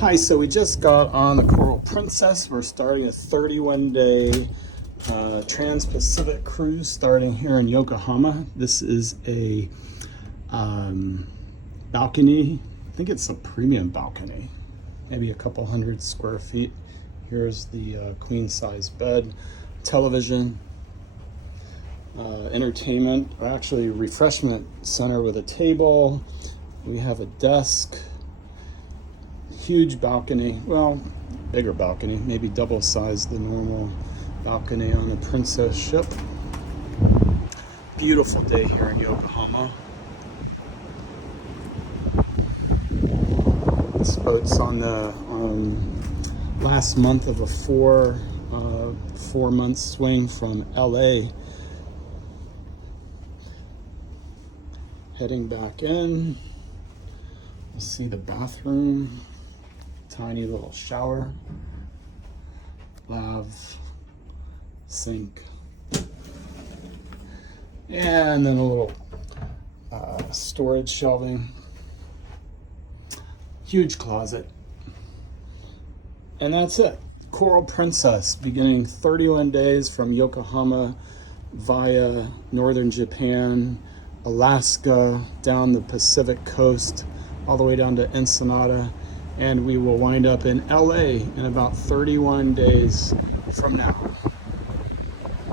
Hi, so we just got on the Coral Princess. We're starting a 31-day Trans-Pacific cruise starting here in Yokohama. This is a balcony. I think it's a premium balcony, maybe a couple hundred square feet. Here's the queen size bed, television, entertainment, or actually refreshment center with a table. We have a desk. Huge balcony, well, bigger balcony, maybe double size the normal balcony on a Princess ship. Beautiful day here in Yokohama. This boat's on the last month of a four-month swing from LA. Heading back in, you'll see the bathroom. Tiny little shower, lav, sink, and then a little storage shelving, huge closet, and that's it. Coral Princess, beginning 31 days from Yokohama via northern Japan, Alaska, down the Pacific coast, all the way down to Ensenada. And we will wind up in LA in about 31 days from now.